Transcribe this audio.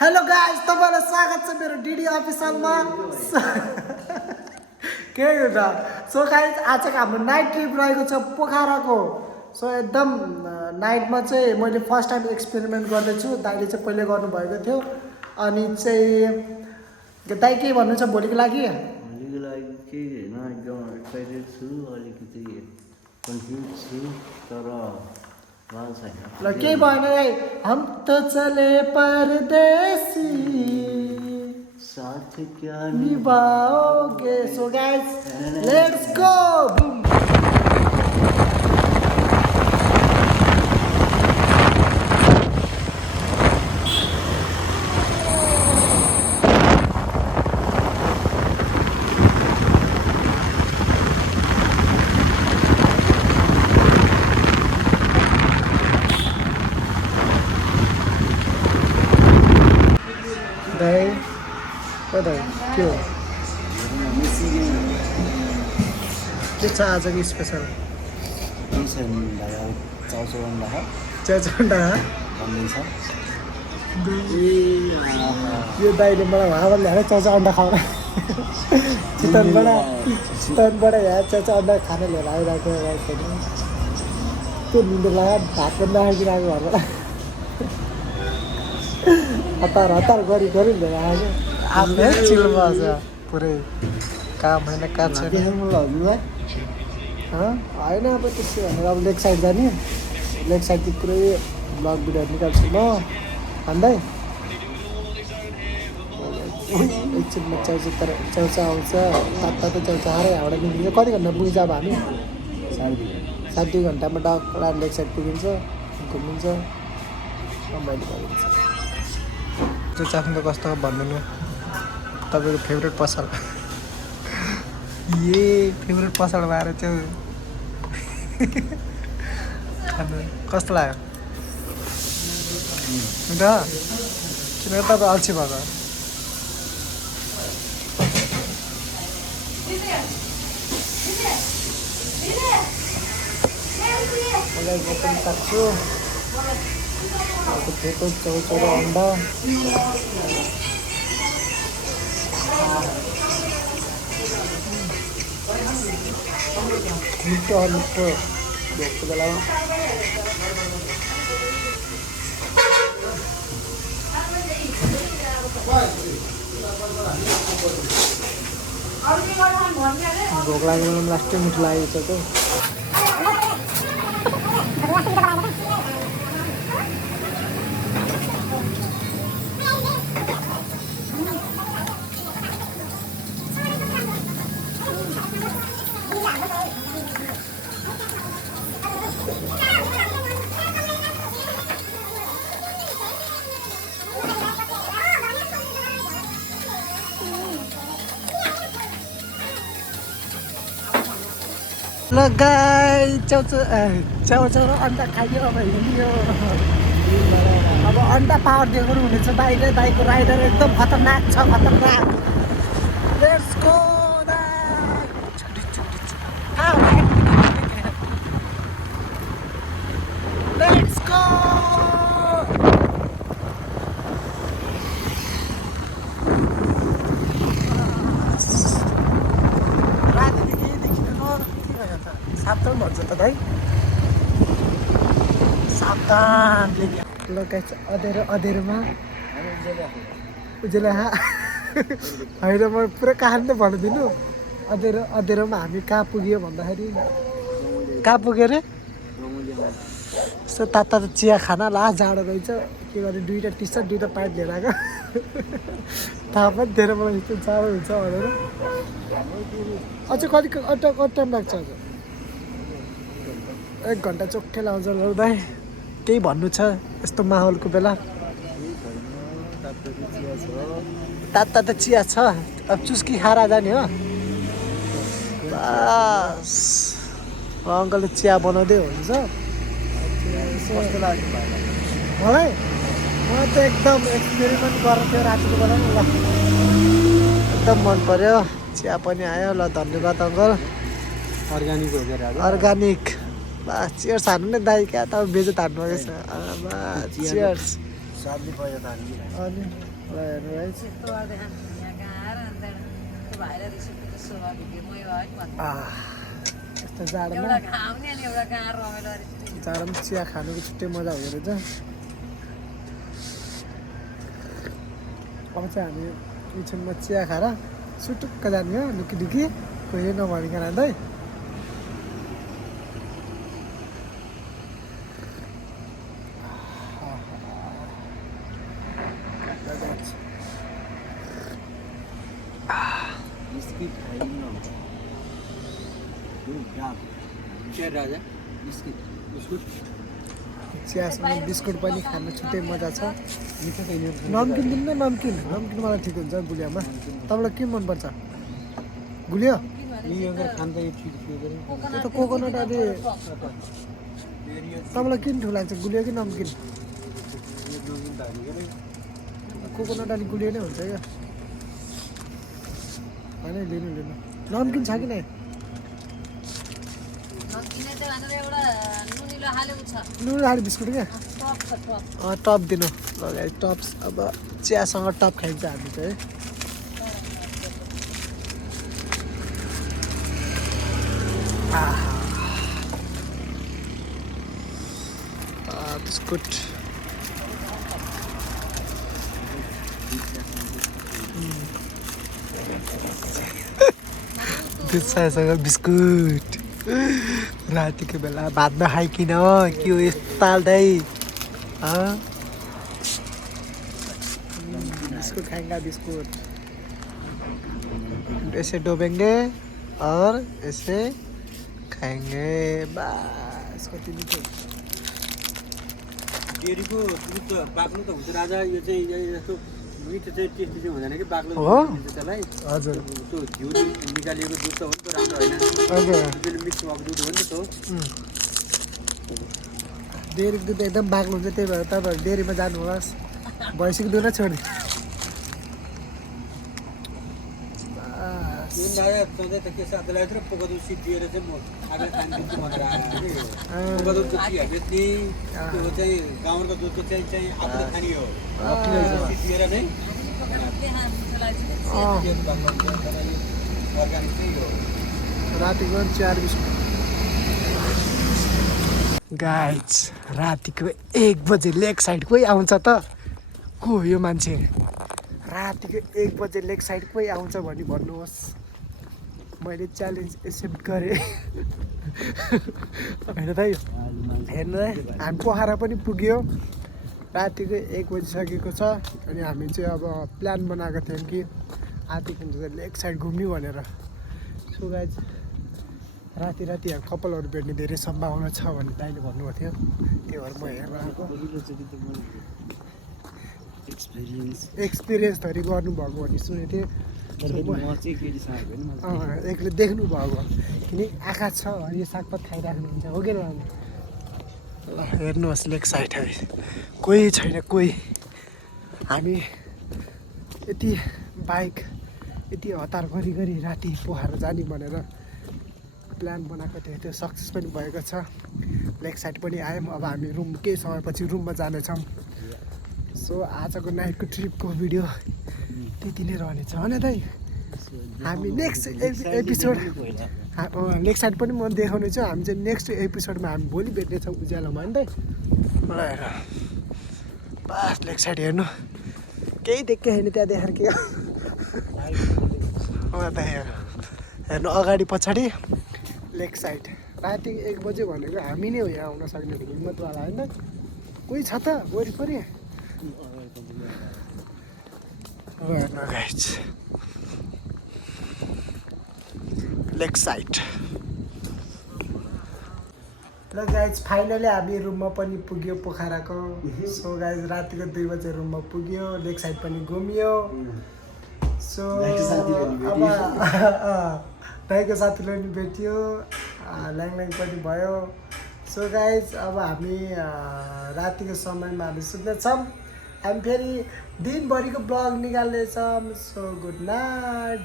Hello guys, तपाईलाई स्वागत छ मेरो डिडी अफिसियलमा। के हुन्छ सो गाइस, आजको हाम्रो नाइट ट्रिप रहेको छ पोखराको। सो एकदम नाइटमा चाहिँ मैले फर्स्ट टाइम एक्सपेरिमेन्ट गर्दैछु। दाइले चाहिँ पहिले गर्नुभएको थियो। अनि चाहिँ दाइ के भन्नु छ भोलिको लागि? भोलिको लागि केही होइन, एकदम एक्साइटेड छु, अलिकति कन्फ्युज छु, तर ल केही भएन है, हम तो चले परदेसी साथ क्या निभाओगे। So guys let's go. दाइ कता के हो? के छ आजको स्पेसल? चाउचाउन्डा यो दाइले मलाई हावा ल्याएर चाउचा अन्डा खाएर चितवनबाट यहाँ चाउचा अन्डा खाना लिएर आइरहेको त्यो निन्दो लगाएर भात पनि राखिदिरहेको घरबाट हतार गरी लिएर आएको। आफ्नै चिलमा छ पुरै, काम होइन काज छैन होइन। अब त्यसो भनेर अब लेक साइड जाने, लेक साइडतिर पुरै ब्लग भिडियोहरू निकाल्छु म भन्दै। एकछिनमा चाउचा आउँछ, तातो चाउचा खाएर यहाँबाट निस्किन्छ। कति घन्टा पुगिन्छ अब हामी? 7-2 घन्टामा डक्ला लेक साइड पुगिन्छ, घुमिन्छ, रमाइलो गरिन्छ। त्यो चाख्नु त कस्तो भन्नु तपाईँको फेभरेट पसल। फेभरेट पसल भएर त्यो खानु कस्तो लाग्यो? अन्त किन तपाईँ अल्छी भएको? मलाई पनि सक्छु फेको चाउचाउ अन्डा मिठो भेटको बेलामा भोक लाग्यो, मलाई लास्टै मिठो लागेको छ त्यो। ल गाई चाउचाउ र अन्डा खाइयो। अब हिँड्यो, अब अन्डा पावर दिएको हुनेछ। दाइको राइडर एकदम खतरनाक छ, खतरनाक। Let's go let's go. सावधान भन्छ त भाइ, सावधानले। ल गाइस, अँधेरोमा उजेला होइन, म पुरा कहानी त भनिदिनु। अँधेरोमा हामी कहाँ पुग्यो भन्दाखेरि, कहाँ पुग्यो अरे? यस्तो तातो चिया खाना लास्ट जाडो रहेछ। के गर्ने, 2टा टी-सर्ट 2टा प्यान्ट लिएर आएको। थाहा पनि थिएन मलाई यस्तो जाडो हुन्छ भनेर। अझ कति टाइम लाग्छ? अझ 1 घन्टा चोख्ठै लाउँछ। ल दाइ केही भन्नु छ यस्तो माहौलको बेला? तातो चिया छ, अब चुस्की खाएर जाने हो बस। अङ्कलले चिया बनाउँदै हुन्छ। मलाई त एकदम एक्सपेरिमेन्ट गरेको थियो रातिको बेला नि। ल एकदम मन पर्यो, चिया पनि आयो। ल धन्यवाद अङ्कल। अर्ग्यानिक हो क्या? अर्ग्यानिक। बस चियर्स हान्नु नि दाइ, क्या त बेजत हान्नु रहेछ। चियर्स। साथले भयो त हामी अनि ल हेर्नु है यस्तो जाडोमा जाडोमा चिया खानुको छुट्टै मजा हुँदो रहेछ अब चाहिँ हामी किचनमा चिया खाएर सुटुक्क जाने हो लुकी डुकी कोही नभनिकन है बिस्किट खाइदिनु राजा बिस्किट बिस्कुट चियासँग बिस्कुट पनि खानु छुट्टै मजा छ नम्किन दिनु न नम्किन नम्किन मलाई ठिक हुन्छ गुलियामा तपाईँलाई के मनपर्छ गुलियो त्यो त कोकोनट अलि तपाईँलाई किन ठुलो लाग्छ गुलियो कि नम्किन कोकोनट अलिक गुलियो नै हुन्छ क्या होइन लिनु लिनु नम्किन छ कि नै नुन हाले बिस्कुट क्या टप दिनु लगाइ टप्स अब चियासँग टप खाइन्छ हामी चाहिँ बिस्कुट दुध चियासँग बिस्कुट रातिको बेला भात नखाइकिन के हो यस्तो ताल्दै बिस्कुट खाएंगे बिस्कुट ऐसे डोबेंगे और ऐसे खाएंगे बस कति मिठो डेरीको दुध त बाक्लो त हुन्छ राजा यो चाहिँ यस्तो मिठो चाहिँ टेस्टी चाहिँ हुँदैन कि बाक्लो हो त्यसलाई हजुर त्यो घिउ निकालिएको दुध त हो नि त राम्रो होइन हजुर त्यसले मिक्स भएको दुध हो नि त डेरीको दुध एकदम बाक्लो हुन्छ त्यही भएर तपाईँहरू डेरीमा जानुहोस् भैँसीको दुध नै छोड्ने राजा सधैँ त के साथीलाई यत्रो पोका दुध सिट दिएर चाहिँ म आगे खान्छु भनेर आएको पोका दुध चिया बेच्ने त्यो चाहिँ गाउँको दुधको चाहिँ आफूले खाने हो सिट दिएर नै अर्ग्यानिक चाहिँ हो रातिको 4 बिस्कुट गाइज रातिको 1 बजे लेक साइड कोही आउँछ त को हो यो मान्छे रातिको 1 बजे लेक साइड कोही आउँछ भनी भन्नुहोस् मैले च्यालेन्ज एक्सेप्ट गरेँ होइन त हेर्नु है हामी पोखरा पनि पुग्यो रातिको 1 बजिसकेको छ अनि हामी चाहिँ अब प्लान बनाएको थियौँ कि आतिखुन्चो चाहिँ लेक साइड घुम्ने भनेर सो गाइज राति यहाँ कपालहरू भेट्ने धेरै सम्भावना छ भन्ने दाइले भन्नुभएको थियो त्यही भएर म हेर्न आएको एक्सपिरियन्स थरी गर्नुभएको भन्ने सुनेको थिएँ एकले देख्नु भएको किन आँखा छ अनि यो सागपात खाइराख्नुहुन्छ हो कि ल हेर्नुहोस् लेक साइड कोही छैन कोही हामी यति बाइक यति हतार गरी राति पोखरा जाने भनेर प्लान बनाएको थियो त्यो सक्सेस पनि भएको छ लेक साइड पनि आयौँ अब हामी रुम केही समयपछि रुममा जानेछौँ सो आजको नाइटको ट्रिपको भिडियो त्यति नै रहनेछ होइन दाइ हामी नेक्स्ट एपिसोड लेक साइड पनि म देखाउने छु हामी चाहिँ नेक्स्ट एपिसोडमा हामी भोलि भेट्नेछौँ उज्यालोमा होइन दाइ मलाई हेर बस लेक साइड हेर्नु केही देख्यो होइन त्यहाँ देखाएर के हेर्नु अगाडि पछाडि लेक साइड राति 1 बजे भनेको हामी नै हो यहाँ आउन सक्ने हिम्मतवाला होइन कोही छ त वरिपरि हेर्नु गाइज लेक साइड ल गाइज फाइनली हामी रुममा पनि पुग्यो पोखराको सो गाइज रातिको 2 बजे रुममा पुग्यो लेक साइड पनि घुमियो सो अब दाइको साथीले पनि भेट्यो ल्याङ पनि भयो सो गाइज अब हामी रातिको समयमा हामी सुत्नेछौँ हामी फेरि दिनभरिको ब्लग निकाल्नेछौँ सो गुड नाइट